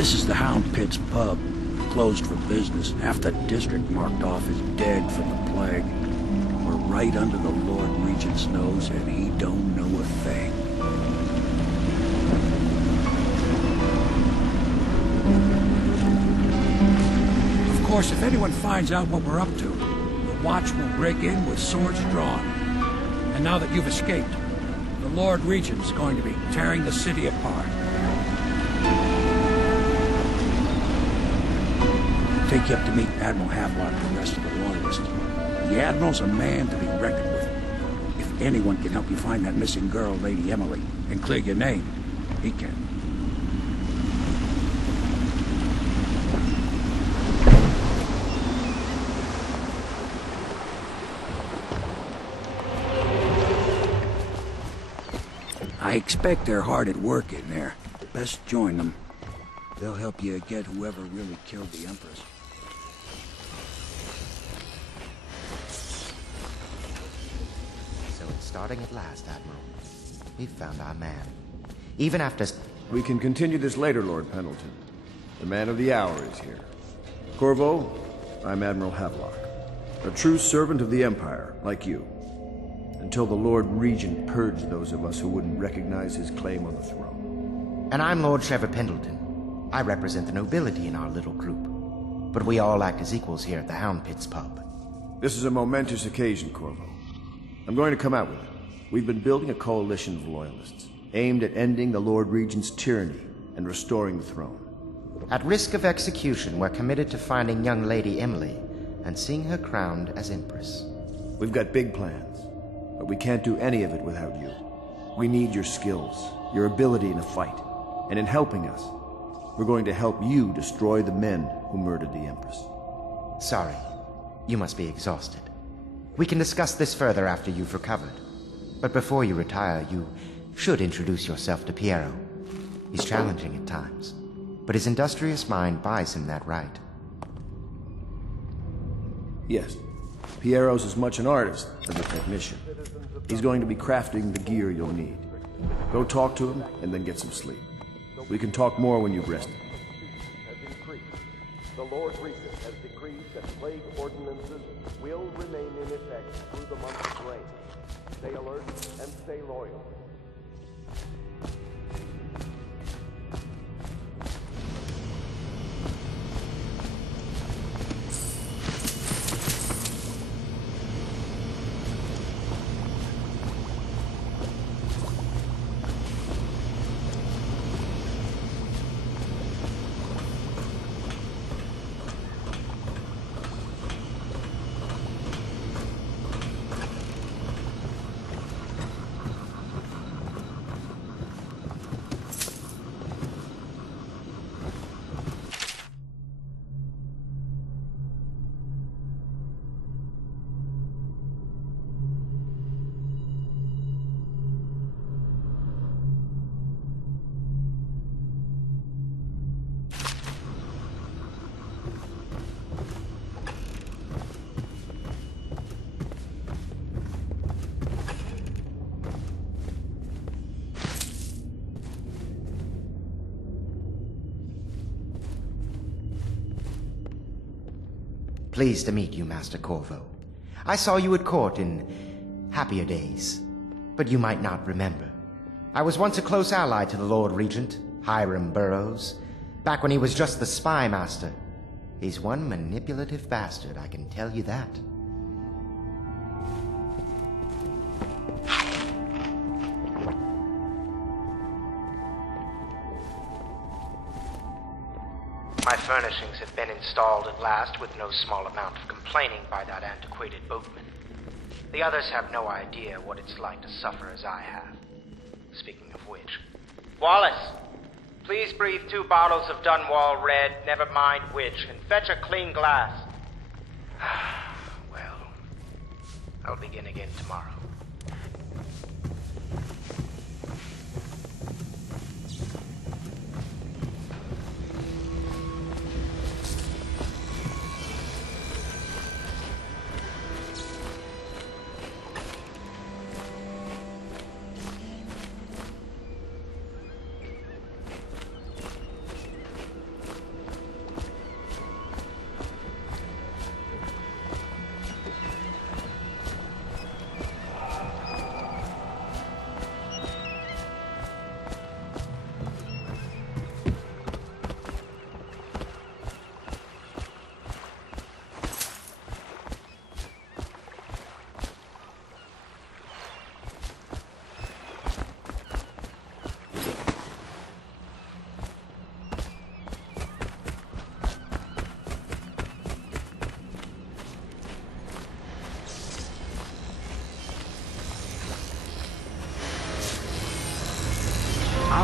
This is the Hound Pit's pub. Closed for business. Half the district marked off as dead from the plague. We're right under the Lord Regent's nose, and he don't know a thing. Of course, if anyone finds out what we're up to, the Watch will break in with swords drawn. And now that you've escaped, the Lord Regent's going to be tearing the city apart. Take you up to meet Admiral Havelock and the rest of the Loyalists. The Admiral's a man to be reckoned with. If anyone can help you find that missing girl, Lady Emily, and clear your name, he can. I expect they're hard at work in there. Best join them. They'll help you get whoever really killed the Empress. So it's starting at last, Admiral. We've found our man. Even after... We can continue this later, Lord Pendleton. The man of the hour is here. Corvo, I'm Admiral Havelock. A true servant of the Empire, like you. Until the Lord Regent purged those of us who wouldn't recognize his claim on the throne. And I'm Lord Trevor Pendleton. I represent the nobility in our little group. But we all act as equals here at the Hound Pit's pub. This is a momentous occasion, Corvo. I'm going to come out with it. We've been building a coalition of loyalists, aimed at ending the Lord Regent's tyranny and restoring the throne. At risk of execution, we're committed to finding young Lady Emily and seeing her crowned as Empress. We've got big plans, but we can't do any of it without you. We need your skills, your ability in a fight, and in helping us, we're going to help you destroy the men who murdered the Empress. Sorry. You must be exhausted. We can discuss this further after you've recovered. But before you retire, you should introduce yourself to Piero. He's challenging at times, but his industrious mind buys him that right. Yes. Piero's as much an artist as a technician. He's going to be crafting the gear you'll need. Go talk to him, and then get some sleep. We can talk more when you've rested. The Lord Regent has decreed that plague ordinances will remain in effect through the month of rain. Stay alert and stay loyal. Pleased to meet you, Master Corvo. I saw you at court in happier days, but you might not remember. I was once a close ally to the Lord Regent, Hiram Burroughs, back when he was just the spy master. He's one manipulative bastard, I can tell you that. My furnishings have been installed at last with no small amount of complaining by that antiquated boatman. The others have no idea what it's like to suffer as I have. Speaking of which... Wallace! Please breathe 2 bottles of Dunwall Red, never mind which, and fetch a clean glass. Well, I'll begin again tomorrow.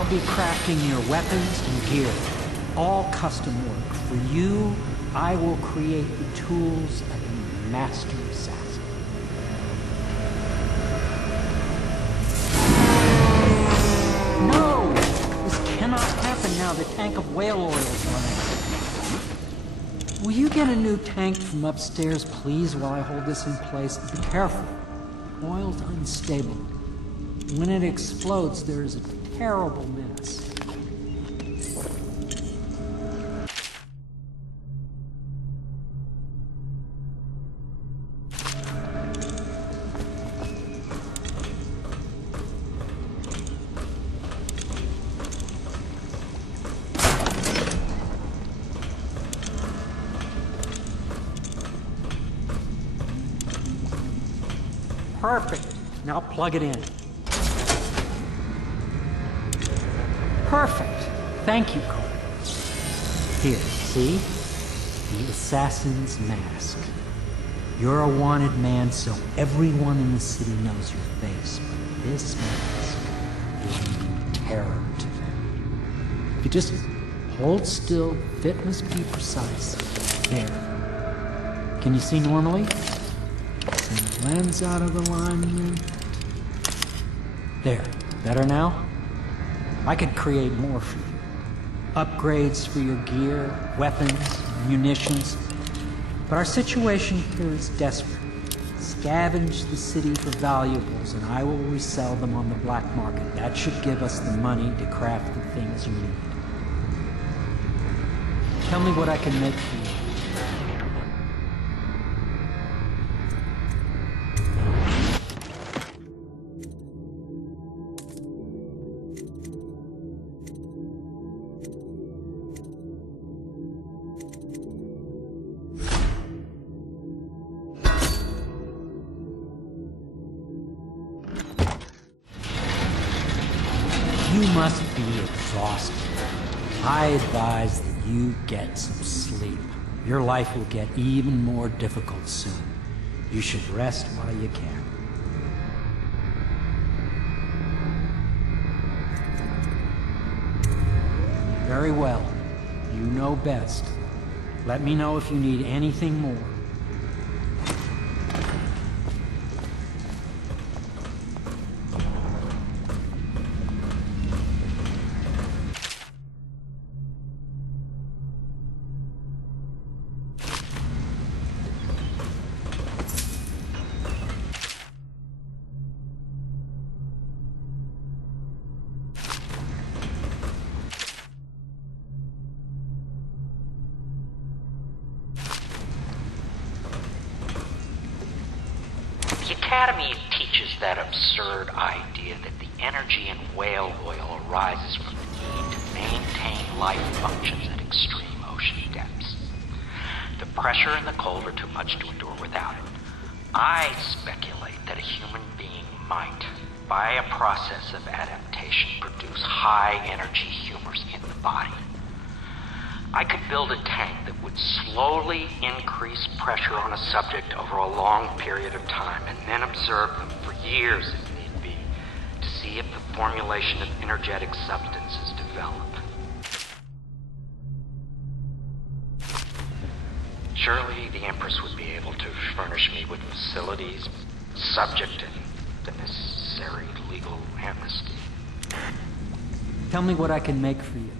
I'll be crafting your weapons and gear. All custom work. For you, I will create the tools of a master assassin. No! This cannot happen now. The tank of whale oil is running. Will you get a new tank from upstairs, please, while I hold this in place? Be careful. Oil's unstable. When it explodes, there is a terrible mess. Perfect. Now plug it in. Perfect. Thank you, Cole. Here, see? The assassin's mask. You're a wanted man, so everyone in the city knows your face. But this mask will mean terror to them. If you just hold still, fit must be precise. There. Can you see normally? Send lens out of alignment. There. Better now? I could create more for you. Upgrades for your gear, weapons, munitions. But our situation here is desperate. Scavenge the city for valuables, and I will resell them on the black market. That should give us the money to craft the things you need. Tell me what I can make for you. You must be exhausted. I advise that you get some sleep. Your life will get even more difficult soon. You should rest while you can. Very well. You know best. Let me know if you need anything more. The Academy teaches that absurd idea that the energy in whale oil arises from the need to maintain life functions at extreme ocean depths. The pressure and the cold are too much to endure without it. I speculate that a human being might, by a process of adaptation, produce high-energy humors in the body. I could build a tank that would slowly increase pressure on a subject over a long period of time and then observe them for years if need be to see if the formulation of energetic substances develop. Surely the Empress would be able to furnish me with facilities subject to the necessary legal amnesty. Tell me what I can make for you.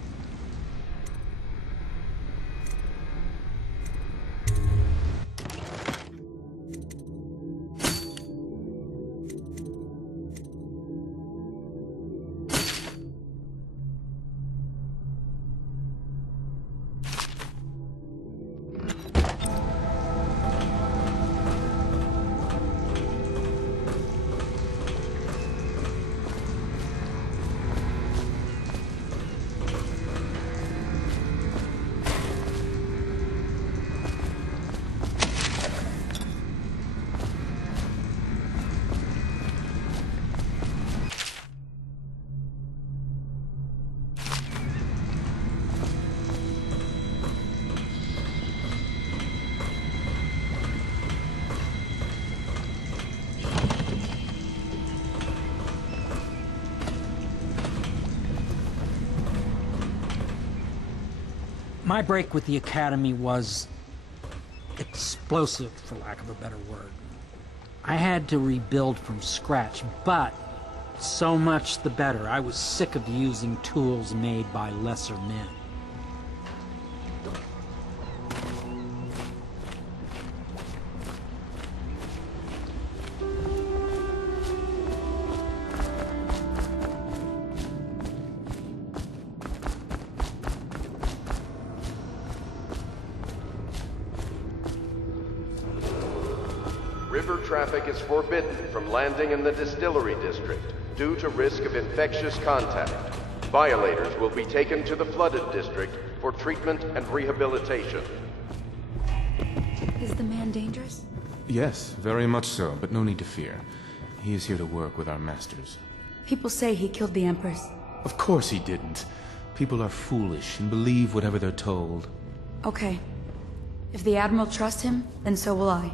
My break with the Academy was explosive, for lack of a better word. I had to rebuild from scratch, but so much the better. I was sick of using tools made by lesser men. River traffic is forbidden from landing in the distillery district due to risk of infectious contact. Violators will be taken to the flooded district for treatment and rehabilitation. Is the man dangerous? Yes, very much so, but no need to fear. He is here to work with our masters. People say he killed the Empress. Of course he didn't. People are foolish and believe whatever they're told. Okay. If the Admiral trusts him, then so will I.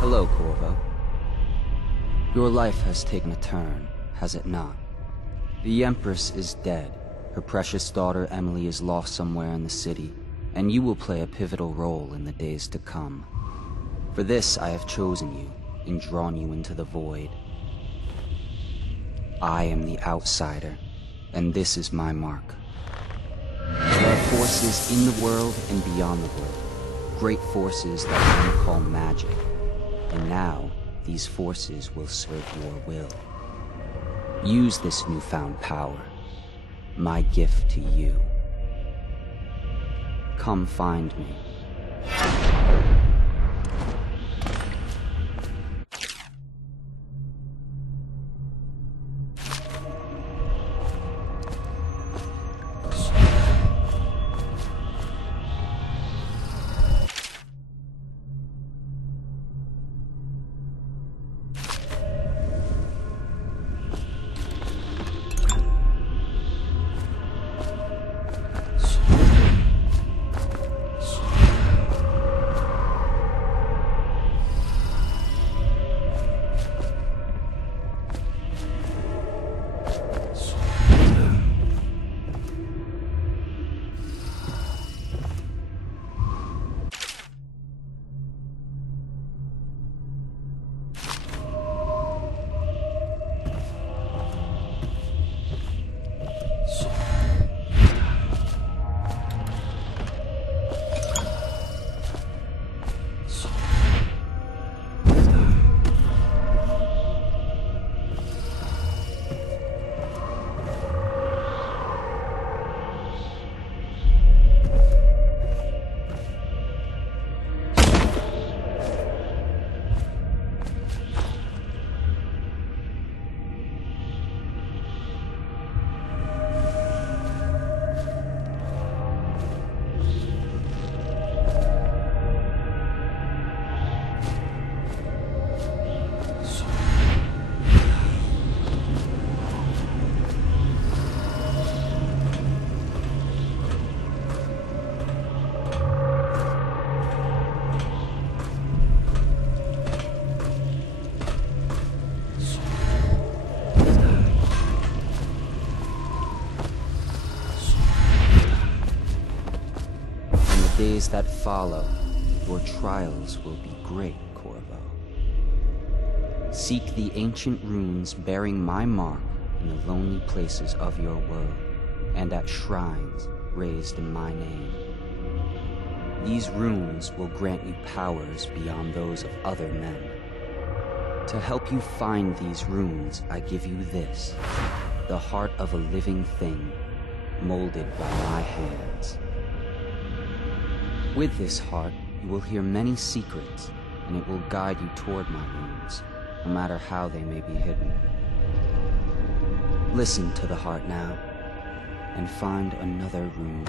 Hello, Corvo. Your life has taken a turn, has it not? The Empress is dead. Her precious daughter Emily is lost somewhere in the city, and you will play a pivotal role in the days to come. For this, I have chosen you and drawn you into the void. I am the outsider, and this is my mark. There are forces in the world and beyond the world, great forces that men call magic. And now, these forces will serve your will. Use this newfound power, my gift to you. Come find me. Days that follow, your trials will be great, Corvo. Seek the ancient runes bearing my mark in the lonely places of your world, and at shrines raised in my name. These runes will grant you powers beyond those of other men. To help you find these runes, I give you this, the heart of a living thing, molded by my hands. With this heart, you will hear many secrets, and it will guide you toward my runes, no matter how they may be hidden. Listen to the heart now, and find another rune.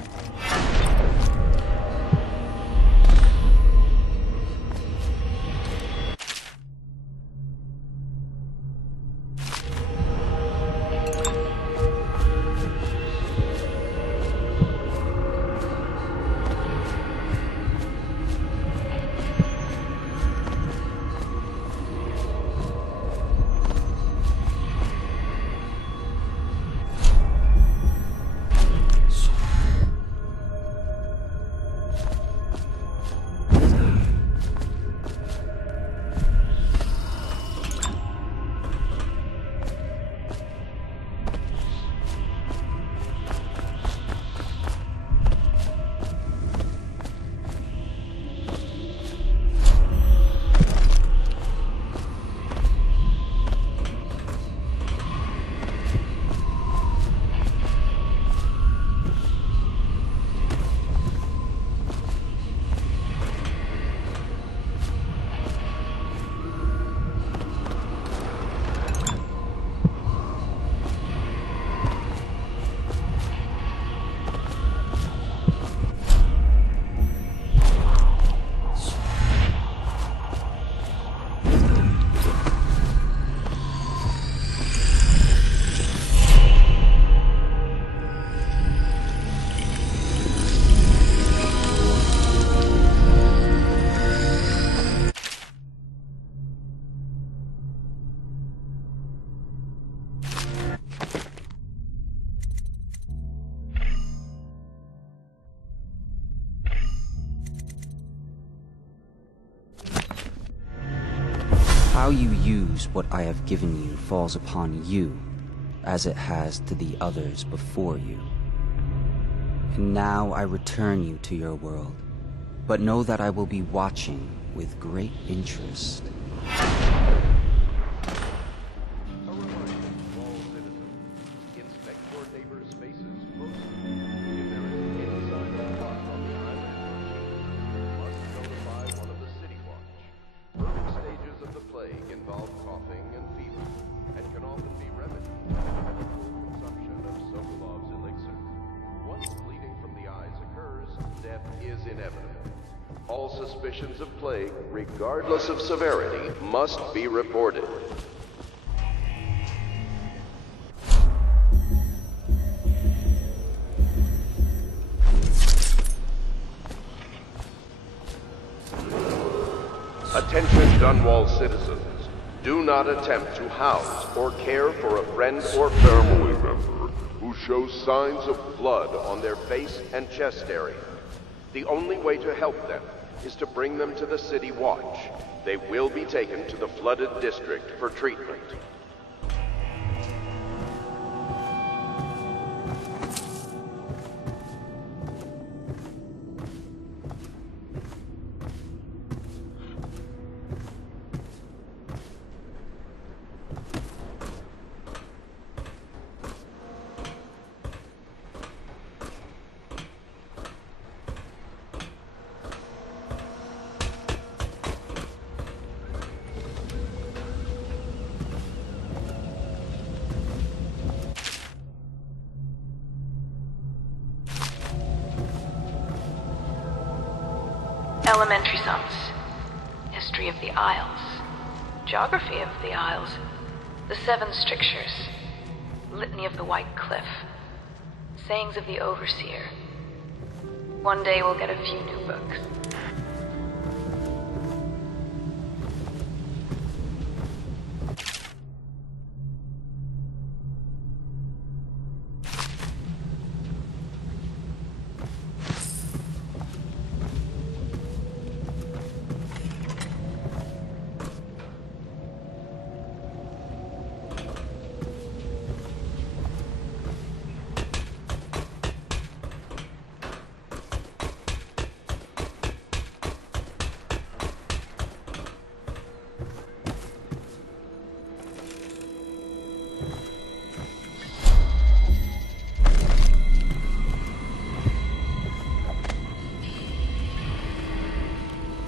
How you use what I have given you falls upon you, as it has to the others before you. And now I return you to your world, but know that I will be watching with great interest. Of plague, regardless of severity, must be reported. Attention Dunwall citizens. Do not attempt to house or care for a friend or family member who shows signs of blood on their face and chest area. The only way to help them is to bring them to the City Watch. They will be taken to the flooded district for treatment. Elementary sums. History of the Isles. Geography of the Isles. The Seven Strictures. Litany of the White Cliff. Sayings of the Overseer. One day we'll get a few new books.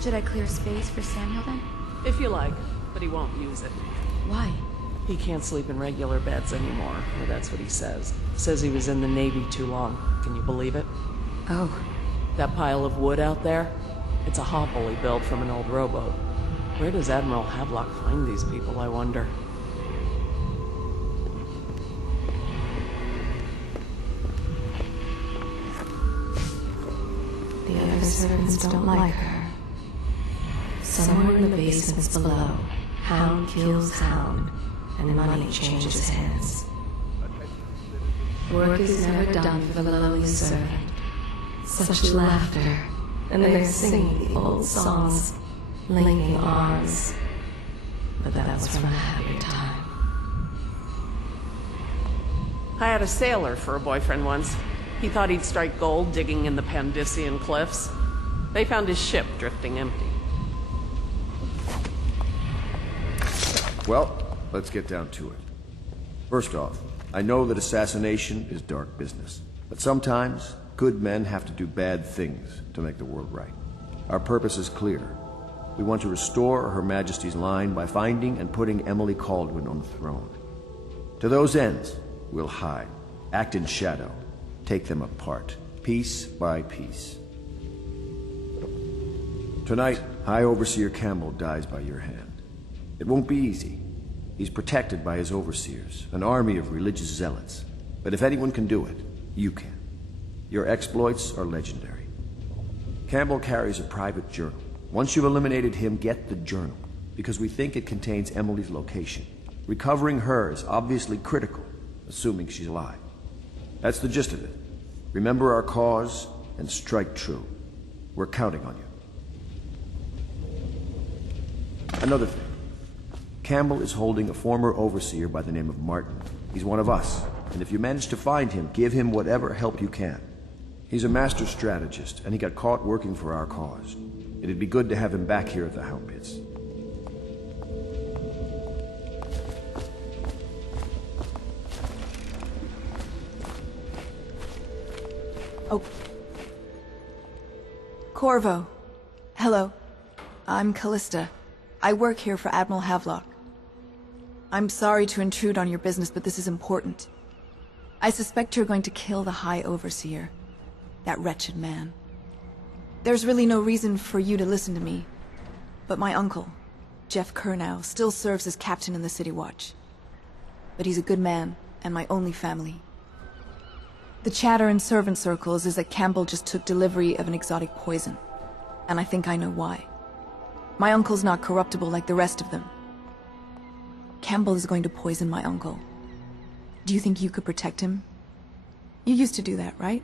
Should I clear space for Samuel then? If you like, but he won't use it. Why? He can't sleep in regular beds anymore, or that's what he says. Says he was in the Navy too long. Can you believe it? Oh. That pile of wood out there? It's a hovel he built from an old rowboat. Where does Admiral Havelock find these people, I wonder? The other servants don't like her. Somewhere in the basements below, hound kills hound, and money changes hands. Work is never done for the lowly servant. Such laughter, and they're singing the old songs, linking arms. But that was from a happier time. I had a sailor for a boyfriend once. He thought he'd strike gold digging in the Pandician cliffs. They found his ship drifting empty. Well, let's get down to it. First off, I know that assassination is dark business, but sometimes good men have to do bad things to make the world right. Our purpose is clear. We want to restore Her Majesty's line by finding and putting Emily Kaldwin on the throne. To those ends, we'll hide, act in shadow, take them apart, piece by piece. Tonight, High Overseer Campbell dies by your hand. It won't be easy. He's protected by his overseers, an army of religious zealots. But if anyone can do it, you can. Your exploits are legendary. Campbell carries a private journal. Once you've eliminated him, get the journal, because we think it contains Emily's location. Recovering her is obviously critical, assuming she's alive. That's the gist of it. Remember our cause and strike true. We're counting on you. Another thing. Campbell is holding a former overseer by the name of Martin. He's one of us, and if you manage to find him, give him whatever help you can. He's a master strategist, and he got caught working for our cause. It'd be good to have him back here at the Hound Pits. Oh. Corvo. Hello. I'm Callista. I work here for Admiral Havelock. I'm sorry to intrude on your business, but this is important. I suspect you're going to kill the High Overseer. That wretched man. There's really no reason for you to listen to me. But my uncle, Jeff Kernow, still serves as captain in the City Watch. But he's a good man, and my only family. The chatter in servant circles is that Campbell just took delivery of an exotic poison. And I think I know why. My uncle's not corruptible like the rest of them. Campbell is going to poison my uncle. Do you think you could protect him? You used to do that, right?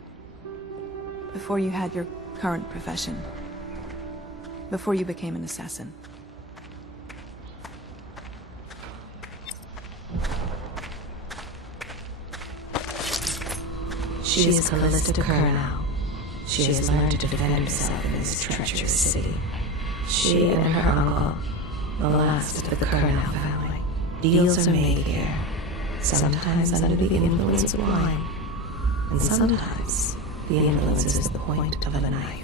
Before you had your current profession. Before you became an assassin. She is Callista Kernow. She has learned to defend herself in this treacherous city. She and her uncle, the last of the Kernow family, deals are made here, sometimes under the influence of wine, and sometimes the influence is the point of a knife.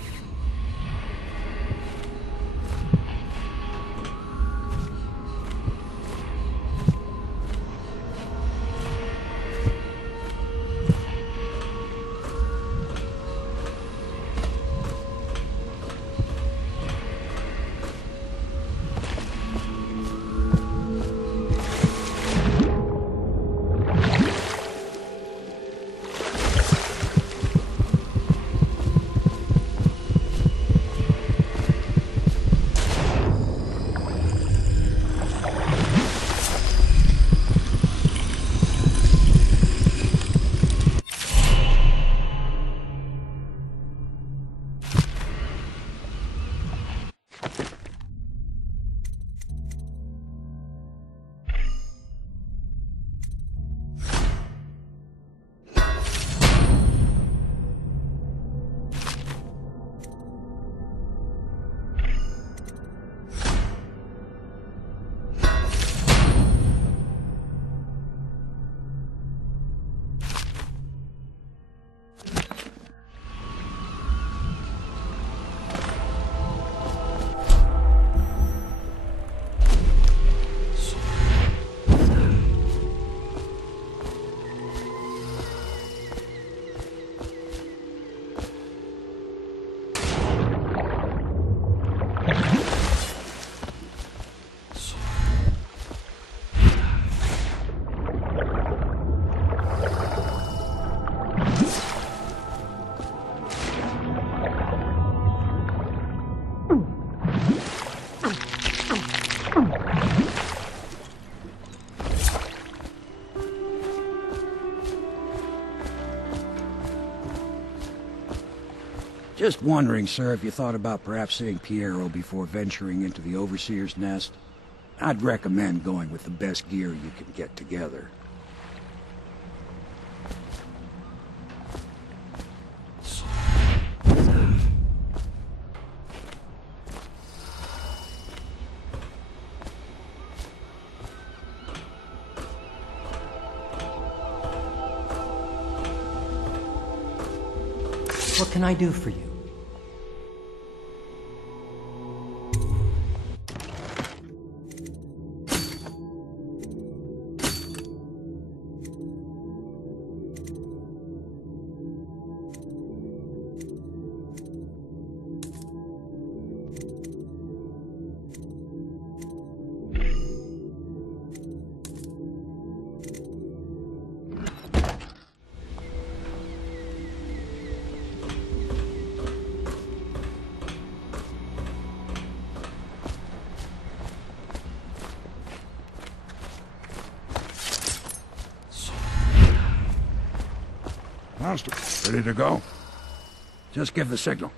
Just wondering, sir, if you thought about perhaps seeing Piero before venturing into the Overseer's nest. I'd recommend going with the best gear you can get together. What can I do for you? Master, ready to go? Just give the signal.